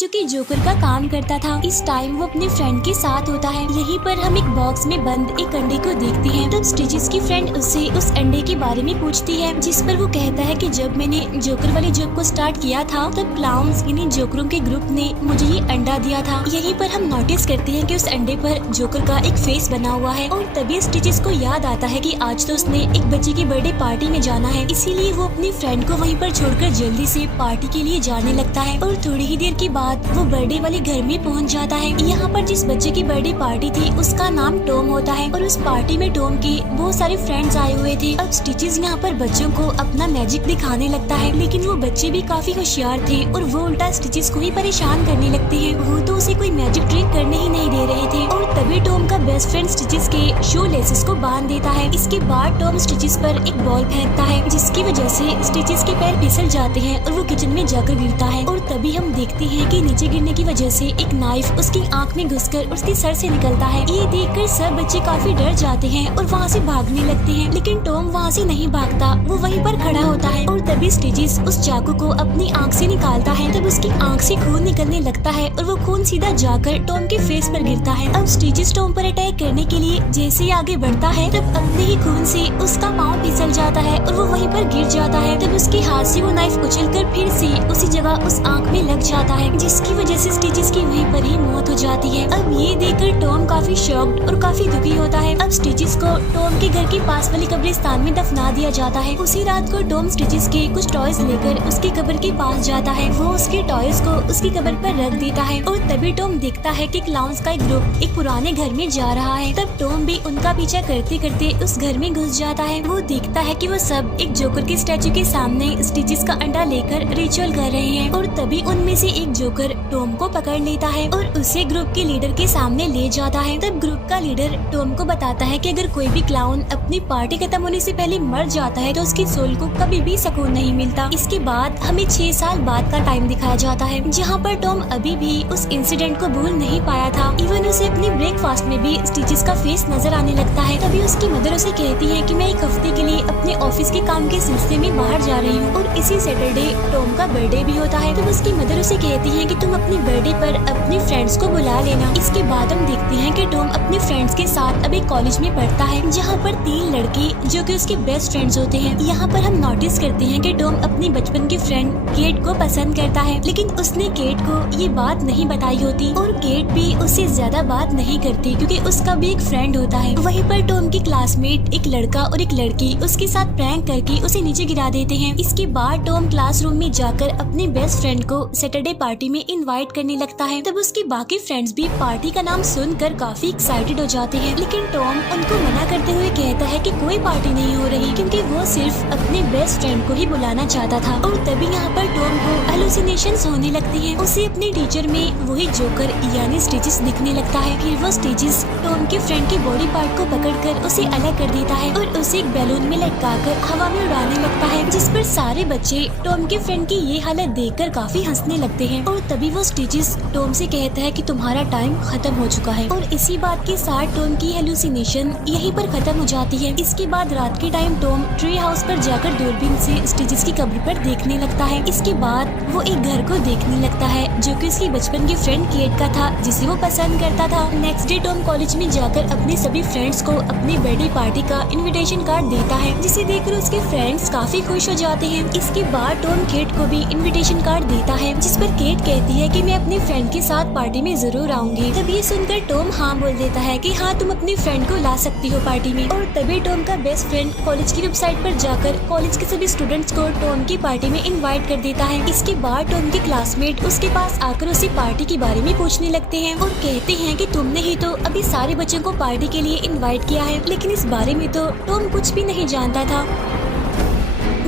जो कि जोकर का काम करता था। इस टाइम वो अपने फ्रेंड के साथ होता है। यहीं पर हम एक बॉक्स में बंद एक अंडे को देखते हैं। तब स्टिचेस की फ्रेंड उससे उस अंडे के बारे में पूछती है, जिस पर वो कहता है कि जब मैंने जोकर वाली जॉब को स्टार्ट किया था तब क्लाउन्स यानी जोकरों के ग्रुप ने मुझे ये अंडा दिया था। यहीं पर हम नोटिस करते हैं कि उस अंडे पर जोकर का एक फेस बना हुआ है और तभी स्टिचेस को याद आता है कि आज तो उसने एक बच्चे की बर्थडे पार्टी में जाना है, इसीलिए वो अपनी फ्रेंड को वहीं पर छोड़कर जल्दी से पार्टी के लिए जाने लगता है। और थोड़ी ही देर के बाद वो बर्थडे वाले घर में पहुंच जाता है। यहाँ पर जिस बच्चे की बर्थडे पार्टी थी उसका नाम टॉम होता है और उस पार्टी में टॉम के बहुत सारे फ्रेंड्स आए हुए थे। अब स्टिचेस यहाँ पर बच्चों को अपना मैजिक दिखाने लगता है, लेकिन वो बच्चे भी काफी होशियार थे और वो उल्टा स्टिचेस को ही परेशान करने लगते हैं। वो तो उसे कोई मैजिक ट्रिक करने ही नहीं दे रहे थे और तभी टॉम का बेस्ट फ्रेंड स्टिचेस के शू लेसेस को बांध देता है। इसके बाद टॉम स्टिचेस पर एक बॉल फेंकता है, जिसकी वजह से स्टिचेस के पैर फिसल जाते हैं और वो किचन में जाकर गिरता है। और तभी हम देखते हैं कि नीचे गिरने की वजह से एक नाइफ उसकी आंख में घुसकर उसके सर से निकलता है। ये देखकर सब बच्चे काफी डर जाते हैं और वहाँ से भागने लगते हैं, लेकिन टॉम वहाँ से नहीं भागता, वो वहीं पर खड़ा होता है। और तभी स्टिचेस उस चाकू को अपनी आंख से निकालता है। तब उसकी आंख से खून निकलने लगता है और वो खून सीधा जाकर टॉम के फेस पर गिरता है। अब स्टिचेस टॉम पर अटैक करने के लिए जैसे ही आगे बढ़ता है तब अपने ही खून से उसका पाँव फिसल जाता है और वो वहीं पर गिर जाता है। तब उसके हाथ से वो नाइफ उछलकर फिर से उसी जगह उस आंख में लग जाता है, जिसकी वजह से स्टिचेस की वहीं पर ही मौत हो जाती है। अब ये देखकर टॉम काफी शॉक्ड और काफी दुखी होता है। अब स्टिचेस को टॉम के घर के पास वाली कब्रिस्तान में दफना दिया जाता है। उसी रात को टॉम स्टिचेस के कुछ टॉयज लेकर उसकी कब्र के पास जाता है। वो उसके टॉयज को उसकी कब्र पर रख देता है और तभी टॉम देखता है कि क्लाउन्स का एक ग्रुप एक पुराने घर में जा रहा है। तब टॉम भी उनका पीछा करते करते उस घर में घुस जाता है। वो देखता है कि वो सब एक जोकर के स्टैचू के सामने स्टिचेस का अंडा लेकर रिचुअल कर रहे हैं और तभी उनमें से एक जोकर टॉम को पकड़ लेता है और उसे ग्रुप के लीडर के सामने ले जाता है। तब ग्रुप का लीडर टॉम को बताता है कि अगर कोई भी क्लाउन अपनी पार्टी खत्म होने से पहले मर जाता है तो उसकी सोल को कभी भी सुकून नहीं मिलता। इसके बाद हमें 6 साल बाद का टाइम दिखाया जाता है, जहाँ पर टॉम अभी भी उस इंसिडेंट को भूल नहीं पाया था। इवन उसे अपनी ब्रेकफास्ट में भी स्टिचेस का फेस नजर आने लगता है। तभी उसकी मदर उसे कहती है कि मैं एक हफ्ते के लिए अपने ऑफिस के काम के सिलसिले में बाहर जा रही हूँ और इसी सैटरडे टॉम का बर्थडे भी होता है। तब उसकी मदर उसे कहती है कि तुम अपनी बर्थडे पर अपने फ्रेंड्स को बुला लेना। इसके बाद हम देखते हैं कि टॉम अपने फ्रेंड्स के साथ अभी कॉलेज में पढ़ता है, जहाँ पर 3 लड़के जो कि उसके बेस्ट फ्रेंड्स होते हैं। यहाँ पर हम नोटिस करते हैं कि टॉम अपनी बचपन की फ्रेंड केट को पसंद करता है, लेकिन उसने केट को ये बात नहीं बताई होती और केट भी उससे ज्यादा बात नहीं करती क्योंकि उसका भी एक फ्रेंड होता है। वहीं पर टॉम की क्लासमेट एक लड़का और एक लड़की उसके साथ प्रैंक करके उसे नीचे गिरा देते हैं। इसके बाद टॉम क्लासरूम में जाकर अपने बेस्ट फ्रेंड को सैटरडे पार्टी में इनवाइट करने लगता है। तब उसके बाकी फ्रेंड्स भी पार्टी का नाम सुनकर काफी एक्साइटेड हो जाते हैं, लेकिन टॉम उनको मना करते हुए कहता है कि कोई पार्टी नहीं हो रही क्योंकि वो सिर्फ अपने बेस्ट फ्रेंड को ही बुलाना चाहता था। और तभी यहाँ पर टॉम को हेलुसिनेशंस होने लगती हैं। उसे अपने टीचर में वही जोकर यानी स्टिचेस दिखने लगता है। फिर वो स्टिचेस टॉम के फ्रेंड के बॉडी पार्ट को पकड़कर उसे अलग कर देता है और उसे एक बैलून में लटकाकर हवा में उड़ाने लगता है, जिस पर सारे बच्चे टॉम के फ्रेंड की ये हालत देखकर काफी हंसने लगते हैं। और तभी वो स्टिचेस टॉम से कहता है कि तुम्हारा टाइम खत्म हो चुका है और इसी बात के साथ टॉम की हेलुसिनेशन यहीं पर खत्म हो जाती है। इसके बाद रात के टाइम टॉम ट्री हाउस पर जाकर दूरबीन से स्टिचेस की कब्र पर देखने लगता है। इसके बाद वो एक घर को देखने लगता है जो कि उसकी बचपन की फ्रेंड केट का था, जिसे वो पसंद करता था। नेक्स्ट डे टॉम कॉलेज में जाकर अपने सभी फ्रेंड्स को अपनी बर्थडे पार्टी का इनविटेशन कार्ड देता है, जिसे देखकर उसके फ्रेंड्स काफी खुश हो जाते हैं। इसके बाद टॉम केट को भी इनविटेशन कार्ड देता है, जिस पर केट कहती है कि मैं अपने फ्रेंड के साथ पार्टी में जरूर आऊंगी। तब ये सुनकर टॉम हाँ बोल देता है कि हाँ तुम अपनी फ्रेंड को ला सकती हो पार्टी में। और तभी टॉम का बेस्ट फ्रेंड कॉलेज की वेबसाइट पर जाकर कॉलेज के सभी स्टूडेंट्स को टॉम की पार्टी में इनवाइट कर देता है। इसके बाद टॉम के क्लासमेट उसके पास आकर उसे पार्टी के बारे में पूछने लगते हैं और कहते हैं कि तुमने ही तो अभी सारे बच्चों को पार्टी के लिए इनवाइट किया है, लेकिन इस बारे में तो टॉम कुछ भी नहीं जानता था।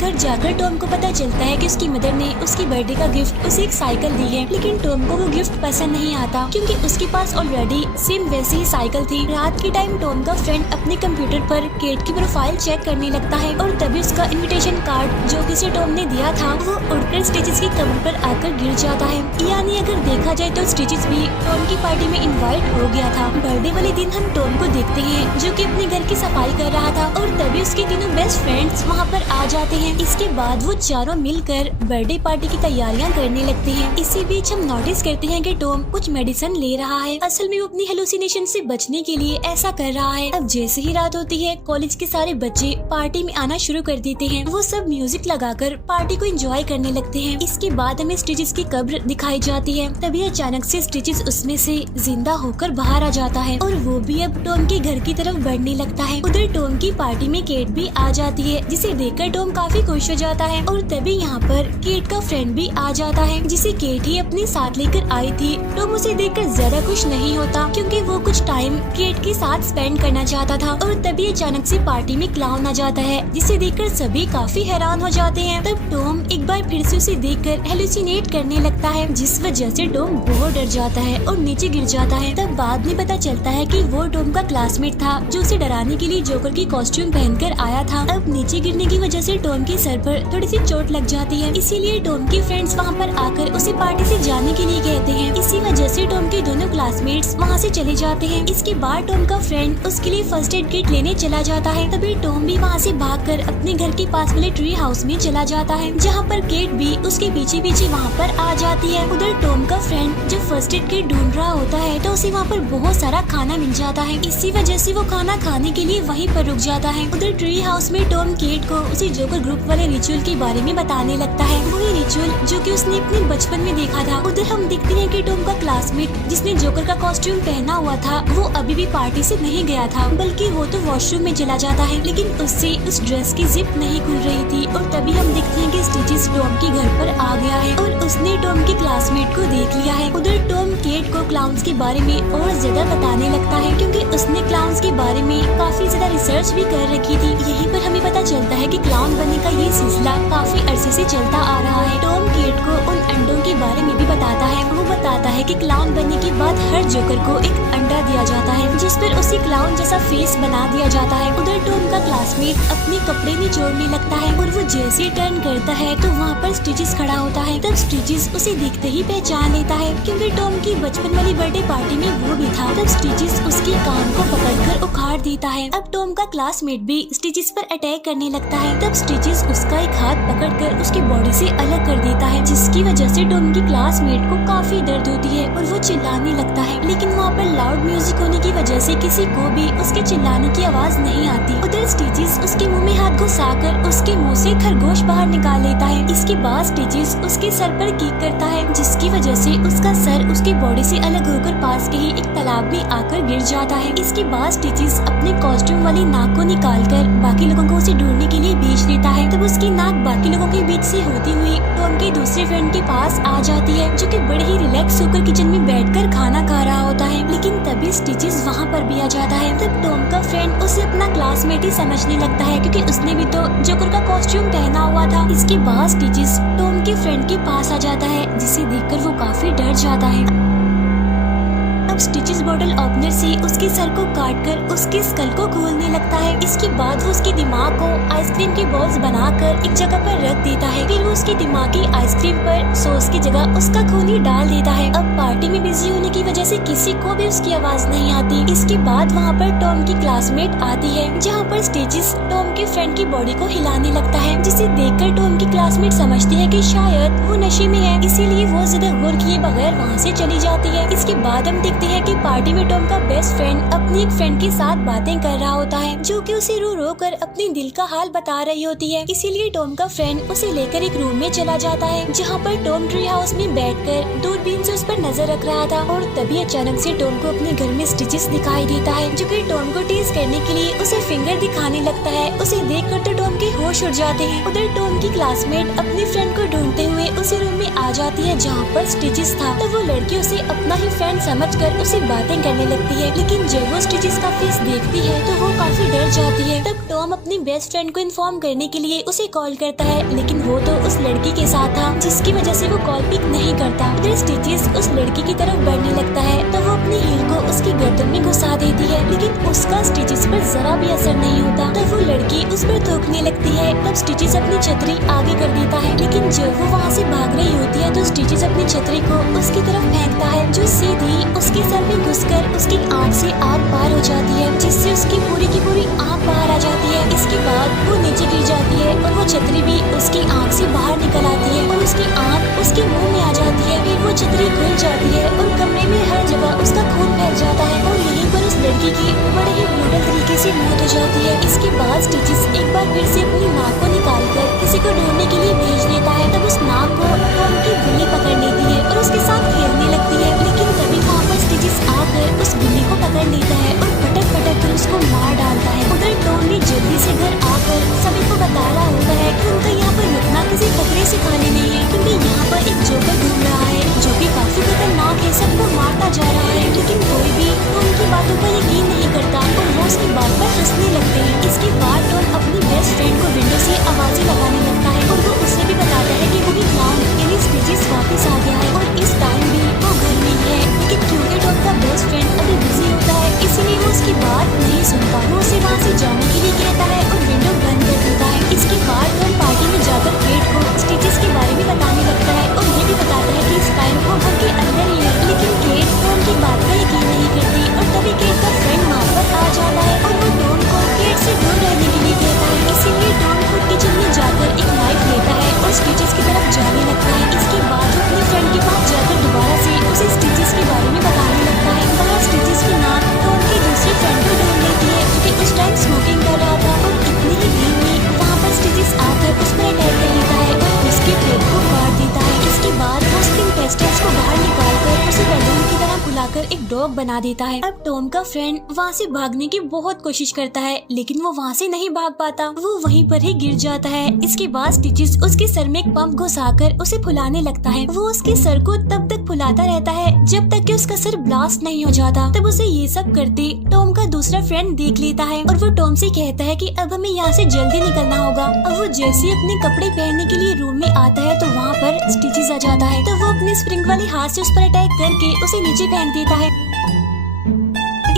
घर जाकर टॉम को पता चलता है कि उसकी मदर ने उसकी बर्थडे का गिफ्ट उसे एक साइकिल दी है, लेकिन टॉम को वो गिफ्ट पसंद नहीं आता क्योंकि उसके पास ऑलरेडी सेम वैसी ही साइकिल थी। रात के टाइम टॉम का फ्रेंड अपने कंप्यूटर पर केट की प्रोफाइल चेक करने लगता है और तभी उसका इनविटेशन कार्ड जो कि उसे टॉम ने दिया था वो उड़कर स्टिचेस की कब्र पर आकर गिर जाता है। यानी अगर देखा जाए तो स्टिचेस भी टॉम की पार्टी में इन्वाइट हो गया था। बर्थडे वाले दिन हम टॉम को देखते हैं जो कि अपने घर की सफाई कर रहा था और तभी उसके तीनों बेस्ट फ्रेंड्स वहाँ पर आ जाते हैं हैं। इसके बाद वो चारों मिलकर बर्थडे पार्टी की तैयारियां करने लगते हैं। इसी बीच हम नोटिस करते हैं कि टॉम कुछ मेडिसिन ले रहा है। असल में वो अपनी हेलुसिनेशन से बचने के लिए ऐसा कर रहा है। अब जैसे ही रात होती है, कॉलेज के सारे बच्चे पार्टी में आना शुरू कर देते हैं। वो सब म्यूजिक लगाकर पार्टी को एंजॉय करने लगते हैं। इसके बाद हमें स्टिचेस की कब्र दिखाई जाती है। तभी अचानक से स्टिचेस उसमें से जिंदा होकर बाहर आ जाता है और वो भी अब टॉम के घर की तरफ बढ़ने लगता है। उधर टॉम की पार्टी में केट भी आ जाती है, जिसे देखकर टॉम काफी खुश हो जाता है। और तभी यहाँ पर केट का फ्रेंड भी आ जाता है, जिसे केट ही अपने साथ लेकर आई थी। टॉम उसे देखकर ज्यादा खुश नहीं होता, क्योंकि वो कुछ टाइम केट के साथ स्पेंड करना चाहता था। और तभी अचानक से पार्टी में क्लाउन आ जाता है, जिसे देखकर सभी काफी हैरान हो जाते हैं। तब टॉम एक बार फिर से उसे देखकर हेलुसिनेट करने लगता है, जिस वजह से टॉम बहुत डर जाता है और नीचे गिर जाता है। तब बाद में पता चलता है कि वो टॉम का क्लासमेट था, जो उसे डराने के लिए जोकर की कॉस्ट्यूम पहनकर आया था। अब नीचे गिरने की वजह से टॉम के सर पर थोड़ी सी चोट लग जाती है, इसीलिए टॉम के फ्रेंड्स वहाँ पर आकर उसे पार्टी से जाने के लिए कहते हैं। इसी वजह से टॉम के दोनों क्लासमेट्स वहाँ से चले जाते हैं। इसके बाद टॉम का फ्रेंड उसके लिए फर्स्ट एड किट लेने चला जाता है। तभी टॉम भी वहाँ से भागकर अपने घर के पास वाले ट्री हाउस में चला जाता है, जहाँ पर केट भी उसके पीछे पीछे वहाँ पर आ जाती है। उधर टॉम का फ्रेंड जब फर्स्ट एड किट ढूंढ रहा होता है तो उसे वहाँ पर बहुत सारा खाना मिल जाता है। इसी वजह से वो खाना खाने के लिए वहीं पर रुक जाता है। उधर ट्री हाउस में टॉम केट को उसे जोकर ग्रुप वाले रिचुअल के बारे में बताने लगता है, वही रिचुअल जो कि उसने अपने बचपन में देखा था। उधर हम देखते हैं कि टॉम का क्लासमेट जिसने जोकर का कॉस्ट्यूम पहना हुआ था, वो अभी भी पार्टी से नहीं गया था, बल्कि वो तो वॉशरूम में चला जाता है। लेकिन उससे उस ड्रेस की जिप नहीं खुल रही थी और तभी हम देखते हैं कि स्टिचेस टॉम के घर पर आ गया है और उसने टॉम के क्लासमेट को देख लिया है। उधर टॉम केट को क्लाउन्स के बारे में और ज्यादा बताने लगता है, क्योंकि उसने क्लाउन्स के बारे में काफी ज्यादा रिसर्च भी कर रखी थी। यहीं पर हमें पता चलता है कि क्लाउन बनने का ये सिलसिला काफी अरसे से चलता आ रहा है। टॉम केट को उन अंडों के बारे में भी बताता है। वो बताता है कि क्लाउन बनने के बाद हर जोकर को एक अंडा दिया जाता है, जिस पर उसे क्लाउन जैसा फेस बना दिया जाता है। उधर टॉम का क्लासमेट अपने कपड़े निचोड़ने लगता है और वो जैसे टर्न करता है तो वहाँ पर स्टिचेस खड़ा होता है। तब स्टिचेस उसे देखते ही पहचान लेता है, क्योंकि टॉम की बचपन वाली बर्थडे पार्टी में वो भी था। तब स्टिचेस उसके कान को पकड़कर उखाड़ देता है। अब टॉम का क्लासमेट भी स्टिचेस पर अटैक करने लगता है। तब स्टिचेस उसका एक हाथ पकड़कर उसकी बॉडी से अलग कर देता है, जिसकी वजह से टॉम की क्लासमेट को काफी दर्द होती है और वो चिल्लाने लगता है। लेकिन वहाँ पर लाउड म्यूजिक होने की वजह से किसी को भी उसके चिल्लाने की आवाज नहीं आती। उधर स्टिचेस उसके मुंह में हाथ घुसाकर उसके मुंह से खरगोश बाहर निकाल लेता है। इसके बाद स्टिचेस उसके सर पर किक करता है, जिसकी वजह से उसका सर उसकी बॉडी से अलग होकर पास के ही एक तालाब में आकर गिर जाता है। इसके बाद स्टिचेस अपने कॉस्ट्यूम वाली नाक को निकालकर बाकी लोगों को उसे ढूंढने के लिए बेच देता है। तब उसकी नाक बाकी लोगों के बीच से होती हुई टॉम के दूसरे फ्रेंड के पास आ जाती है, जो कि बड़े ही रिलैक्स होकर किचन में बैठकर खाना खा रहा होता है। लेकिन तभी स्टिचेस वहाँ पर भी आ जाता है। तब टॉम का फ्रेंड उसे अपना क्लासमेट ही समझने लगता है, क्योंकि उसने भी तो जोकर का कॉस्ट्यूम पहना हुआ था। इसके बाद स्टिचेस टॉम के फ्रेंड के पास आ जाता है, जिसे देखकर वो काफी डर जाता है। अब स्टिचेस बॉटल ओपनर से उसके सर को काटकर उसके स्कल को खोलने लगता है। इसके बाद वो उसके दिमाग को आइसक्रीम के बॉल्स बनाकर एक जगह पर रख देता है। फिर वो उसके दिमाग की आइसक्रीम पर सॉस की जगह उसका खून ही डाल देता है। अब पार्टी में बिजी होने की वजह से किसी को भी उसकी आवाज नहीं आती। इसके बाद वहाँ पर टॉम की क्लासमेट आती है, जहाँ पर स्टिचेस टॉम के फ्रेंड की बॉडी को हिलाने लगता है, जिसे देखकर टॉम की क्लासमेट समझती है कि शायद वो नशे में है, इसीलिए वो ज्यादा गौर किए बगैर वहाँ से चली जाती है। इसके बाद हम देखते हैं कि पार्टी में टॉम का बेस्ट फ्रेंड अपनी एक फ्रेंड के साथ बातें कर रहा होता है, जो कि उसे रो रो कर अपने दिल का हाल बता रही होती है। इसीलिए टॉम का फ्रेंड उसे लेकर एक रूम में चला जाता है, जहाँ पर टॉम ट्री हाउस में बैठकर दूरबीन से उस पर नजर रख रहा था। और तभी अचानक से टॉम को अपने घर में स्टिचेस दिखाई देता है, जो कि टॉम को टीज करने के लिए उसे फिंगर दिखाने लगता है। उसे देखकर तो टॉम के होश उड़ जाते हैं। उधर टॉम की क्लासमेट अपने फ्रेंड को ढूंढते हुए उसी रूम में आ जाती है, जहाँ पर स्टिचेस था। तो वो लड़की उसे अपना ही फ्रेंड समझकर उसे बातें करने लगती है। लेकिन जब वो स्टिचेस का फेस देखती है तो वो काफी डर जाती है। तब टॉम अपनी बेस्ट फ्रेंड को इन्फॉर्म करने के लिए उसे कॉल करता है, लेकिन वो तो उस लड़की के साथ था, जिसकी वजह से वो कॉल पिक नहीं करता। उधर स्टिचेस उस लड़की की तरफ बढ़ने लगता है तो वो अपनी हील को उसकी गर्दन में घुसा देती है, लेकिन उसका स्टिचेस पर जरा भी असर नहीं होता। तब वो लड़की उस पर थूकने लगती है। तब स्टिचेस अपनी छतरी आगे कर देता है, लेकिन जब वो वहाँ से भाग रही होती है तो स्टिचेस अपनी छतरी को उसकी तरफ फेंकता है, जो सीधी उसके उसके सर में घुसकर उसकी आँख से आग पार हो जाती है, जिससे उसकी पूरी की पूरी आँख बाहर आ जाती है। इसके बाद वो नीचे गिर जाती है और वो छतरी भी उसकी आँख से बाहर निकल आती है और उसकी आँख उसके मुंह में आ जाती है। फिर वो छतरी खुल जाती है और कमरे में हर जगह उसका खून फैल जाता है और यहीं पर उस लड़की की बड़े ही ब्रूटल तरीके से मौत हो जाती है। इसके बाद स्टिचेस एक बार फिर से अपनी नाक को निकालकर किसी को ढूंढने के लिए भेज देता है। तब उस नाक को टॉम की बिल्ली पकड़ लेती है और उसके साथ खेलने लगती है, लेकिन तभी वहाँ पर स्टिचेस आकर उस बिल्ली को पकड़ लेता है और पटक पटक कर उसको मार डालता है। उधर टॉम भी जल्दी से घर आकर सभी को बता रहा होता है कि उनका यहाँ पर रुकना किसी खतरे से खाली नहीं है, क्योंकि यहाँ पर एक जोकर घूम रहा है जो कि काफी खतरनाक है, सबको मारता जा रहा है। लेकिन कोई भी टॉम की बातों पर यकीन नहीं करता और वो उसकी बात पर हंसने लगते हैं। इसके बाद टॉम अपनी बेस्ट फ्रेंड को विंडो से आवाजें लगाने लगता है और वो उसे भी बताता है कि वो भी क्लाउन यानी स्टिचेस वापस आ गया है और इस टाइम भी वो घर में ही है। लेकिन क्योंकि टॉम का बेस्ट फ्रेंड अभी बिजी होता है, इसीलिए वो उसकी बात नहीं सुनता। वो उसे वहाँ से जाने के लिए कहता है और विंडो बंद कर देता है। इसके बाद टॉम पार्टी में जाकर केट को स्टिचेस के बारे में बताने लगता है और ये भी बताता है कि इस टाइम वो घर के अंदर ही है। लेकिन केट टॉम की बात पर यकीन नहीं करती और तभी केट का फ्रेंड वहाँ पर आ जाता है और वो टॉम को केट से दूर रहने के लिए कहता है। इसीलिए टॉम खुद किचन में जाकर एक नाइफ लेता है और स्टिचेस की तरफ जाने लगता है। इसके बाद वो अपने फ्रेंड के पास जाकर दोबारा से उसे स्टिचेस के बारे में बताने लगता है। वहाँ स्टिचेस की नाक टॉम के दूसरे फ्रेंड को ढूंढ लेती है जो कि उस टाइम स्मोकिंग कर रहा था और इतनी ही देर में वहाँ पर स्टिचेस आकर उस पर अटैक कर लेता है और उसके पेट को फाड़ देता है। इसके बाद वो उसके इंटेस्टाइन्स को बाहर निकालकर उसे बैलून की तरह फुलाकर एक डॉग बना देता है। अब टॉम का फ्रेंड वहाँ से भागने की बहुत कोशिश करता है, लेकिन वो वहाँ से नहीं भाग पाता, वो वहीं पर ही गिर जाता है। इसके बाद स्टिचेस उसके सर में एक पंप घुसाकर उसे फुलाने लगता है। वो उसके सर को तब तक फुलाता रहता है जब तक कि उसका सर ब्लास्ट नहीं हो जाता। तब उसे ये सब करते टॉम का दूसरा फ्रेंड देख लेता है और वो टॉम से कहता है कि अब हमें यहाँ से जल्दी निकलना होगा। अब वो जैसे अपने कपड़े पहनने के लिए रूम में आता है तो वहाँ पर स्टिचेस आ जाता है। तो वो अपने स्प्रिंग वाले हाथ से उस पर अटैक करके उसे नीचे फेंक देता है।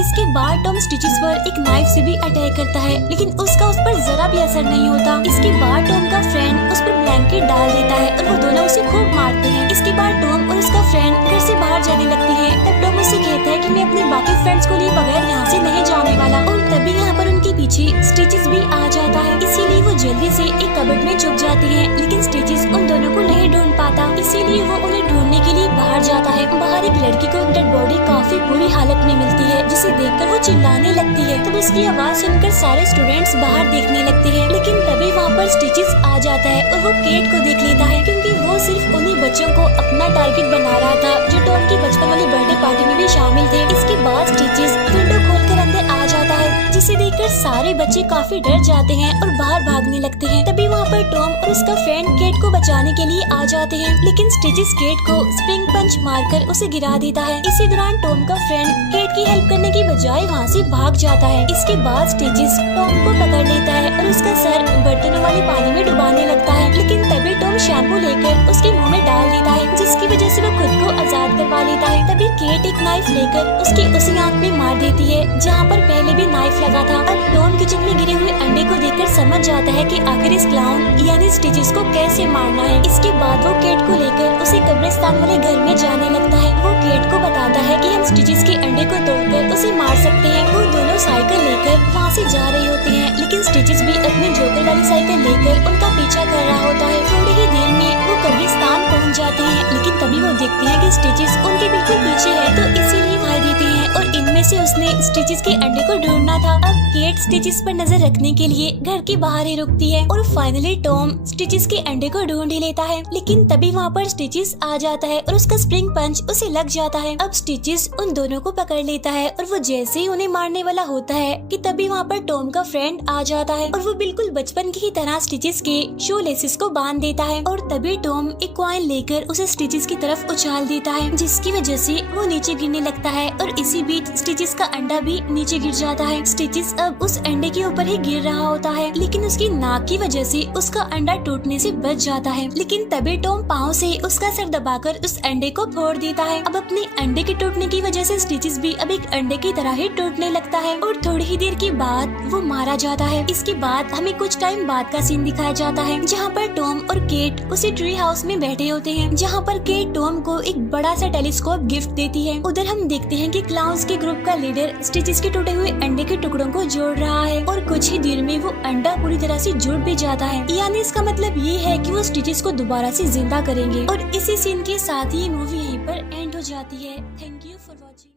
इसके बाद टॉम स्टिचेस पर एक नाइफ से भी अटैक करता है, लेकिन उसका उस पर जरा भी असर नहीं होता। इसके बाद टॉम का फ्रेंड उस पर ब्लैंकेट डाल देता है और वो दोनों उसे खूब मारते हैं। इसके बाद टॉम और उसका फ्रेंड घर से बाहर जाने लगती है। तब टॉम उससे कहता है कि मैं अपने बाकी फ्रेंड्स को लिए बगैर यहाँ से नहीं जाने वाला और तभी यहाँ पर उनके पीछे स्टिचेस भी आ जाता है। इसीलिए वो जल्दी से एक कबर्ड में छुप जाते हैं, लेकिन स्टिचेस उन दोनों को नहीं ढूंढ पाता, इसीलिए वो उन्हें ढूंढने के लिए बाहर जाता है। बाहर एक लड़की को डेड बॉडी काफी बुरी हालत में मिलती है, जिसे देखकर वो चिल्लाने लगती है। तब उसकी आवाज सुनकर सारे स्टूडेंट्स बाहर देखने लगते हैं, लेकिन तभी वहाँ पर स्टिचेस आ जाता है और वो केट को देख लेता है, क्योंकि वो सिर्फ उन्हीं बच्चों को अपना टारगेट बना रहा था जो टॉम की बचपन वाली बर्थडे पार्टी में भी शामिल थे। इसके बाद स्टिचेस विंडो खोलकर अंदर आ जाता है, जिसे देखकर सारे बच्चे काफी डर जाते हैं और बाहर भागने लगते हैं। तभी वहाँ पर टॉम और उसका फ्रेंड केट को बचाने के लिए आ जाते हैं, लेकिन स्टिचेस केट को स्प्रिंग पंच मारकर उसे गिरा देता है। इसी दौरान टॉम का फ्रेंड केट की हेल्प करने की बजाय वहाँ से भाग जाता है। इसके बाद स्टिचेस टॉम को पकड़ लेता है और उसका सर बर्तनों वाले पानी में डुबाने लगता है, लेकिन तभी टॉम शैम्पू लेकर उसके मुंह में डाल देता है, जिसकी वजह से वो खुद को आजाद कर पा लेता है। तभी केट एक नाइफ लेकर उसकी उसी आंख में मार देती है जहाँ पर पहले भी नाइफ लगा था। अब टॉम किचन में गिरे हुए अंडे को देखकर समझ जाता है कि आखिर इस क्लाउन यानी स्टिचेस को कैसे मारना है। इसके बाद वो केट को लेकर उसे कब्रिस्तान वाले घर में जाने लगता है। वो केट को बताता है कि हम स्टिचेस के अंडे को तोड़कर उसे मार सकते हैं। वो दोनों साइकिल लेकर वहाँ से जा रहे होते हैं, लेकिन स्टिचेस भी अपनी जोकर वाली साइकिल लेकर उनका पीछा कर रहा होता है। थोड़ी ही देर में वो कब्रिस्तान पहुँच जाते हैं, लेकिन तभी वो देखते हैं कि स्टिचेस उनके बिल्कुल पीछे है, तो इसीलिए भाई देते हैं और इनमें से उसने स्टिचेस के अंडे को ढूंढना था। अब केट स्टिचेस पर नजर रखने के लिए घर के बाहर ही रुकती है और फाइनली टॉम स्टिचेस के अंडे को ढूंढ ही लेता है, लेकिन तभी वहाँ पर स्टिचेस आ जाता है और उसका स्प्रिंग पंच उसे लग जाता है। अब स्टिचेस उन दोनों को पकड़ लेता है और वो जैसे ही उन्हें मारने वाला होता है कि तभी वहाँ पर टॉम का फ्रेंड आ जाता है और वो बिल्कुल बचपन की ही तरह स्टिचेस के शो लेसेस को बांध देता है और तभी टॉम एक कॉइन लेकर उसे स्टिचेस की तरफ उछाल देता है, जिसकी वजह से वो नीचे गिरने लगता है और इसी बीच स्टिचेस का अंडा भी नीचे गिर जाता है। स्टिचेस अब उस अंडे के ऊपर ही गिर रहा होता है, लेकिन उसकी नाक की वजह से उसका अंडा टूटने से बच जाता है। लेकिन तभी टॉम पाँव से उसका सर दबाकर उस अंडे को फोड़ देता है। अब अपने अंडे के टूटने की वजह से स्टिचेस भी अब एक अंडे की तरह ही टूटने लगता है और थोड़ी ही देर के बाद वो मारा जाता है। इसके बाद हमें कुछ टाइम बाद का सीन दिखाया जाता है, जहाँ पर टॉम और केट उसी ट्री हाउस में बैठे होते हैं, जहाँ पर केट टॉम को एक बड़ा सा टेलीस्कोप गिफ्ट देती है। उधर हम देखते हैं कि क्लाउन्स के ग्रुप का लीडर स्टिचेस के टूटे हुए अंडे के टुकड़ों को जोड़ रहा है और कुछ ही देर में वो अंडा पूरी तरह से जुड़ भी जाता है। यानी इसका मतलब ये है कि वो स्टिचेस को दोबारा से जिंदा करेंगे। और इसी सीन के साथ ही मूवी यहीं पर एंड हो जाती है। Thank you for watching.